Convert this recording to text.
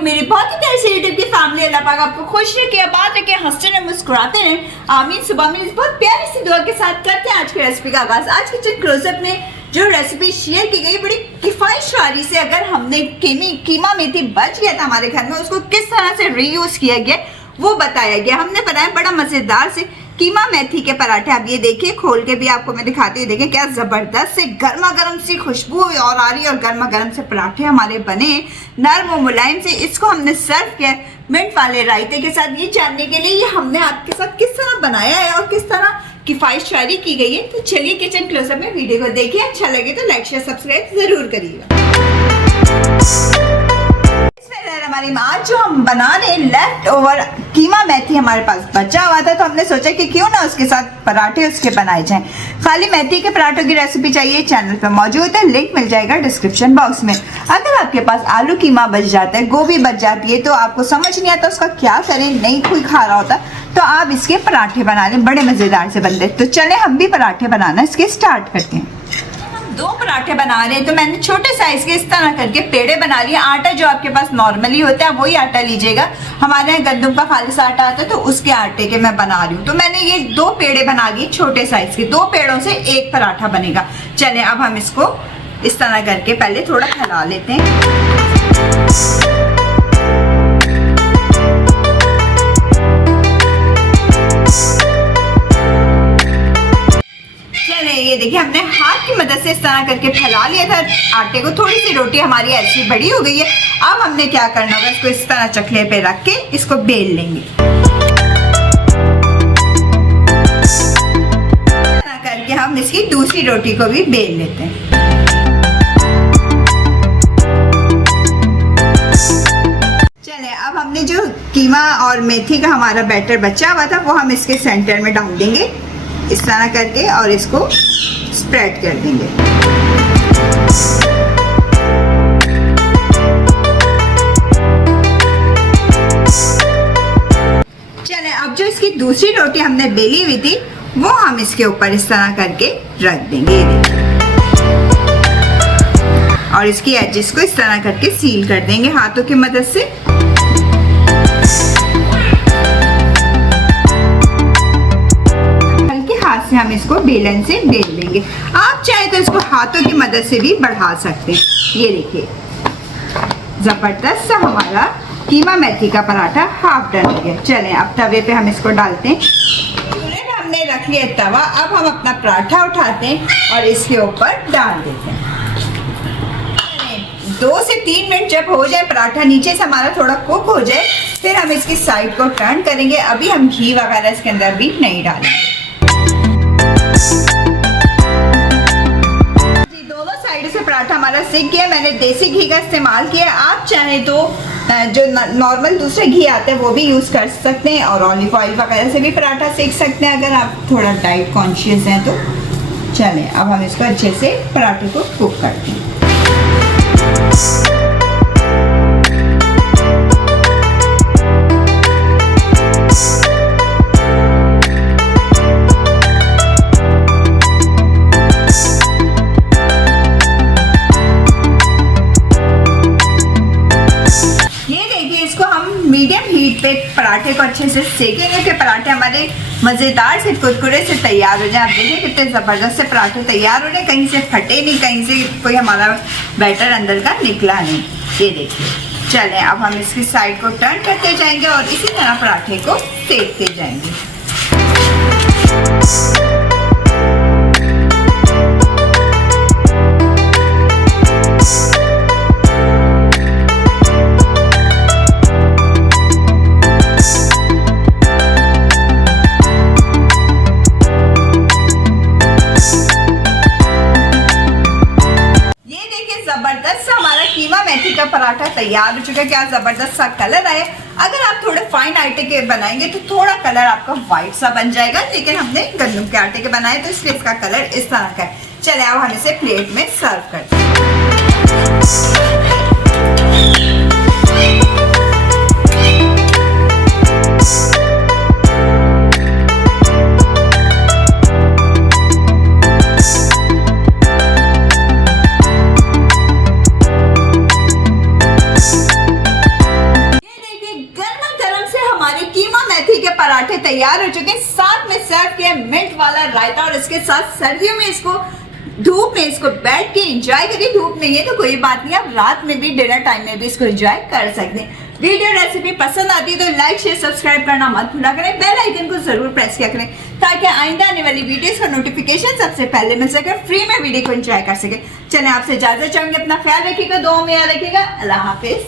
वालेकुम मेरी बहुत ही प्यारी सी यूट्यूब की फैमिली। अल्लाह पाक आपको खुश रखे, आबाद रखे, हंसते रहे, मुस्कुराते रहे, आमीन। सुबह में इस बहुत प्यारी सी दुआ के साथ करते हैं आज की रेसिपी का आगाज। आज किचन क्लोजअप में जो रेसिपी शेयर की गई बड़ी किफायतशारी से, अगर हमने कीमा मेथी बच गया था हमारे घर में, उसको किस तरह से रीयूज किया गया वो बताया गया। हमने बनाया बड़ा मजेदार से कीमा मेथी के पराठे। आप ये देखिए, खोल के भी आपको मैं दिखाती हूँ। देखिए क्या जबरदस्त से गर्मा गर्म सी खुशबू और आ रही है, और गर्मा गर्म से पराठे हमारे बने नरम और मुलायम से। इसको हमने सर्व किया मिंट वाले रायते के साथ। ये जानने के लिए ये हमने आपके साथ किस तरह बनाया है और किस तरह किफायतशारी की गई है, तो चलिए किचन क्लोजअप में वीडियो को देखिए। अच्छा लगे तो लाइक शेयर सब्सक्राइब जरूर करिएगा। हमारी माँ जो हम बना रहे लेफ्ट ओवर कीमा मेथी हमारे पास बचा हुआ था, तो हमने सोचा कि क्यों ना उसके साथ पराठे उसके बनाए जाएं। खाली मेथी के पराठों की रेसिपी चाहिए, चैनल पे मौजूद है, लिंक मिल जाएगा डिस्क्रिप्शन बॉक्स में। अगर आपके पास आलू कीमा बच जाता है, गोभी बच जाती है, तो आपको समझ नहीं आता उसका क्या करें, नहीं कोई खा रहा होता, तो आप इसके पराठे बना लें, बड़े मजेदार से बनते। तो चले हम भी पराठे बनाना इसके स्टार्ट करते हैं। दो पराठे बना रहे हैं, तो मैंने छोटे साइज के इस तरह करके पेड़े बना लिए। आटा जो आपके पास नॉर्मली होता है वही आटा लीजिएगा। हमारे यहाँ गंदम का खालिस आटा आता है, तो उसके आटे के मैं बना रही हूँ। तो मैंने ये दो पेड़े बना लिए छोटे साइज के। दो पेड़ों से एक पराठा बनेगा। चलें अब हम इसको इस तरह करके पहले थोड़ा फैला लेते हैं। ये देखिए, हमने हाथ की मदद से इस तरह करके फैला लिया था आटे को। थोड़ी सी रोटी हमारी ऐसी बड़ी हो गई है। अब हमने क्या करना होगा, इसको इस तरह चकले पे रख के इसको बेल लेंगे। इस तरह करके हम इसकी दूसरी रोटी को भी बेल लेते हैं। चले अब हमने जो कीमा और मेथी का हमारा बैटर बचा हुआ था वो हम इसके सेंटर में डाल देंगे इस तरह करके, और इसको स्प्रेड कर देंगे। चलें अब जो इसकी दूसरी रोटी हमने बेली हुई थी वो हम इसके ऊपर इस तरह करके रख देंगे, ये देखिए, और इसकी एजेस को इस तरह करके सील कर देंगे हाथों की मदद से। से हम इसको बेलन से बेल लेंगे। आप चाहे तो इसको हाथों की मदद से भी बढ़ा सकते हैं। ये देखिए जबरदस्त सा हमारा कीमा मेथी का पराठा हाफ डन हो गया। चलें अब तवे पे हम इसको डालते हैं। हमने रख लिया तवा, अब हम अपना पराठा उठाते हैं और इसके ऊपर डाल देते हैं। 2 से 3 मिनट जब हो जाए, पराठा नीचे से हमारा थोड़ा कुक हो जाए, फिर हम इसकी साइड को टर्न करेंगे। अभी हम घी वगैरह इसके अंदर भी नहीं डालेंगे। दोनों साइड से पराठा हमारा सिक गया। मैंने देसी घी का इस्तेमाल किया। आप चाहें तो जो नॉर्मल दूसरे घी आते हैं वो भी यूज़ कर सकते हैं, और ऑलिव ऑयल वगैरह से भी पराठा सेक सकते हैं अगर आप थोड़ा डाइट कॉन्शियस हैं तो। चलें अब हम इसको अच्छे से पराठे को कुक करते हैं। मीडियम हीट पे पराठे को अच्छे से सेकेंगे कि पराठे हमारे मज़ेदार से कुरकुरे से तैयार हो जाए। आप देखिए कितने ज़बरदस्त से पराठे तैयार हो रहे हैं, कहीं से फटे नहीं, कहीं से कोई हमारा बैटर अंदर का निकला नहीं। ये देखिए, चलें अब हम इसकी साइड को टर्न करते जाएंगे और इसी तरह पराठे को सेकते जाएंगे। जबरदस्त सा हमारा कीमा मेथी का पराठा तैयार हो चुका है। क्या जबरदस्त सा कलर आया। अगर आप थोड़े फाइन आटे के बनाएंगे तो थोड़ा कलर आपका व्हाइट सा बन जाएगा, लेकिन हमने गंदम के आटे के बनाए तो इसलिए इसका कलर इस तरह का है। चले अब हम इसे प्लेट में सर्व करते हैं। रायता और इसके साथ सर्दियों में इसको धूप में इसको बैठ के एंजॉय करिए। धूप नहीं है तो कोई बात नहीं, आप रात में भी डिनर टाइम में भी इसको एंजॉय कर सकते हैं। वीडियो रेसिपी पसंद आती है तो लाइक शेयर सब्सक्राइब करना मत भूला करें, बेल आइकन को जरूर प्रेस किया करें ताकि आइंदा आने वाली वीडियोस का नोटिफिकेशन सबसे पहले मिल सके, फ्री में वीडियो को एंजॉय कर सके। चलें आपसे इजाजत चाहूंगी, अपना ख्याल रखिएगा, दुआ में याद रखिएगा। अल्लाह हाफिज।